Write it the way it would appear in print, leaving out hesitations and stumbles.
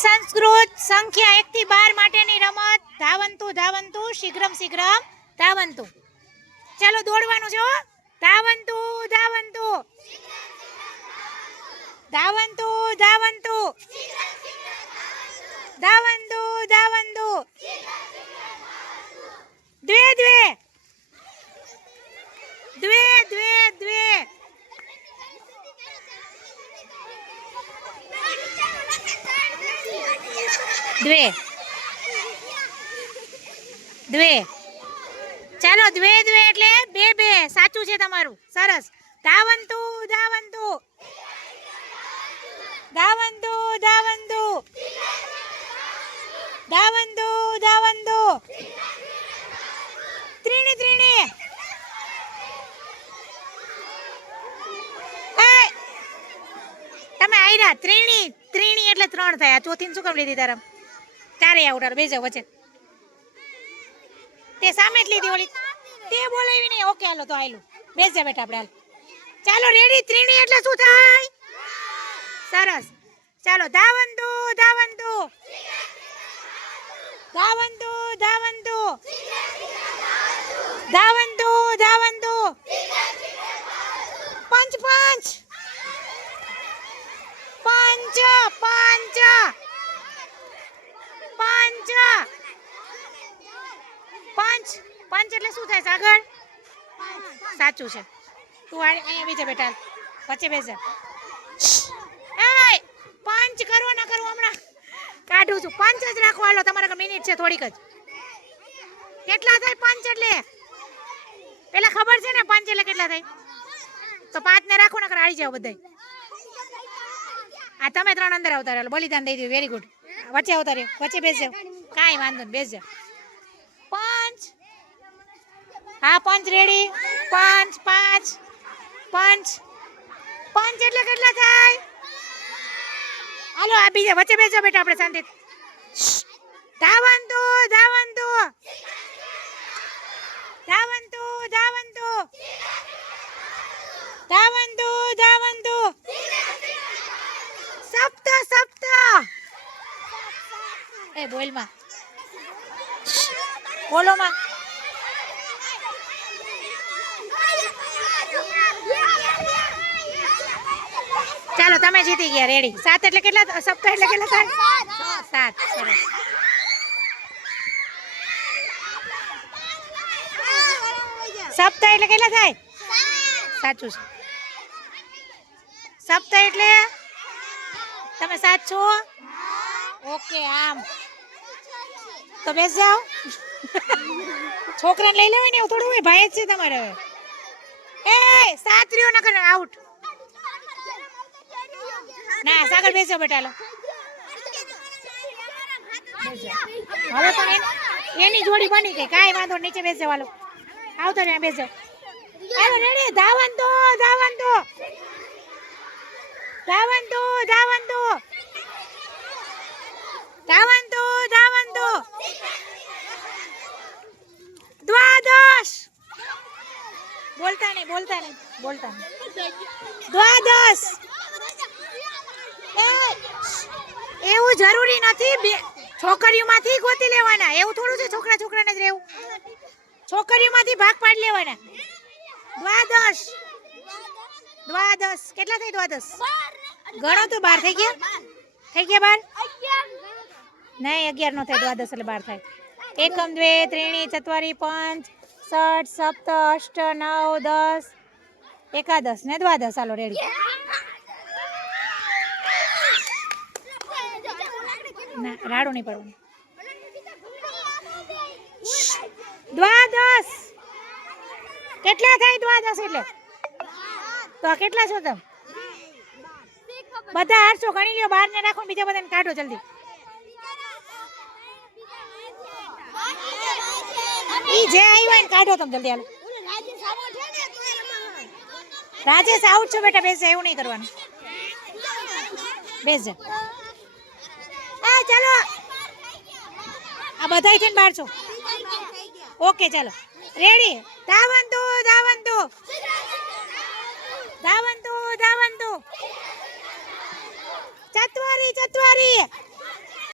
સંસ્કૃત સંખ્યા 1 થી 12 માટેની રમત ધાવંતુ ધાવંતુ શીઘ્રમ શીઘ્રમ ધાવંતુ. ચાલો દોડવાનું છે હો. ધાવંતુ ધાવંતુ ધાવંતુ ધાવંતુ ધાવંતુ ધાવંતુ દ્વે દ્વે દ્વે દ્વે દ્વે દ્વે દ્વે. ચાલો દ્વે દ્વે એટલે બે બે. સાચું છે તમારું. સરસ. ધાવંતુ ધાવંતુ ધાવંતુ ધાવંતુ ધાવંતુ ધાવંતુ ત્રીણી ત્રીણી. તમે આયરા ત્રીણી ત્રીણી એટલે 3 થયા. ચોથી શું કામ લીધી તારા? ચારે આઉટર બેસો વચ્ચે. તે સામે જ લીધી ઓલી તે બોલાવી નહીં. ઓકે હાલો તો આયલું બેસ જા બેટા આપણે હાલ. ચાલો રેડી. ત્રીણી એટલે શું થાય? સરસ. ચાલો ધાવંતુ ધાવંતુ ધાવંતુ ધાવંતુ ધાવંતુ ધાવંતુ પંચ પંચ પંચ પંચ પંચ પંચ પંચ એટલે શું થાય સાગર? સાચું છે. તું અહીંયા બેસે બેટા વચ્ચે બેસે. પંચ કરો ના કરો હમણાં કાઢું છું. પંચ જ રાખો. હાલો તમારા મિનિટ છે થોડીક જ. કેટલા થાય પંચ એટલે? પેલા ખબર છે ને પંચ એટલે કેટલા થાય? તો 5 ને રાખો નકર આવી જાવ બધાય. આ તમે 3 અંદર આવતા રહ્યો. બલિદાન દઈ દીધું. Very good. વચ્ચે આવતા રહ્યો. વચ્ચે બેસજો. કાંઈ વાંધો નહીં બેસજો. પંચ. હા પંચ રેડી. પંચ 5 પંચ પંચ એટલે કેટલા થાય? હાલો આ બીજા વચ્ચે બેસજો બેટા આપણે શાંતિ. ધાવંતુ ધાવંતુ ધાવંતુ ધાવંતુ ધાવંતુ ધાવંતુ સપ્ત સપ્ત. એ બોલ માં બોલો માં. ચાલો તમે જીતી ગયા. રેડી. 7 એટલે કેટલા? સપ્તાહ એટલે કેટલા થાય? 7. સરસ. સપ્તાહ એટલે કેટલા થાય? સાચું છે. સપ્તાહ એટલે તમે 7 છો. ઓકે આમ તો બેસ જાઓ. છોકરાને લઈ લેવાય ને એવું થોડું હોય. ભાઈ જ છે તમારે. હવે એ 7 રહ્યો ન કરે આઉટ. ના સાગર બેસો બેટા. લો હવે પણ એની જોડી બની ગઈ. કાંઈ વાંધો. નીચે બેસે વાલો. આવતો ને બેસો. હાલો રેડી. ધાવંતુ ધાવંતુ ધાવંતુ ધાવંતુ ધાવંતુ ધાવંતુ દ્વાદશ. બોલતા નહીં બોલતા નહીં બોલતા નહીં. દ્વાદશ. એવું જરૂરી નથી. છોકરીઓમાંથી ગોતી લેવાના. એવું થોડું છે છોકરા છોકરાને જ રહેવું. છોકરીઓમાંથી ભાગ પાડી લેવાના. દ્વાદશ દ્વાદશ. કેટલા થાય દ્વાદશ? ગણો તો 12 થઈ ગયા. થઈ ગયા 12? નહીં 11 નો થાય. દ્વાદશ એટલે 12 થાય. એકમ દ્વે ત્રીણી ચત્વારી પંચ ષટ સપ્ત અષ્ટ નવ 10 એકાદશ ને દ્વાદશ. હાલો રેડી. ના રાડું નહીં પડવાનું. દ્વાદશ કેટલા થાય? દ્વાદશ એટલે તો કેટલા છો તમે? બધા 800 ગણી લ્યો. 12 ને રાખો. બીજા બધાને કાઢો જલ્દી. ઈ જે આવ્યો ને કાઢો તમે જલ્દી. હાલો રાજેશ આઉટ છો બેટા. બેસે. એવું નહીં કરવાનું. બેસજો. ચાલો આ બધા થઈને 1200. ઓકે ચાલો રેડી. ધાવંતુ ધાવંતુ ધાવંતુ ધાવંતુ ચત્વારી ચત્વારી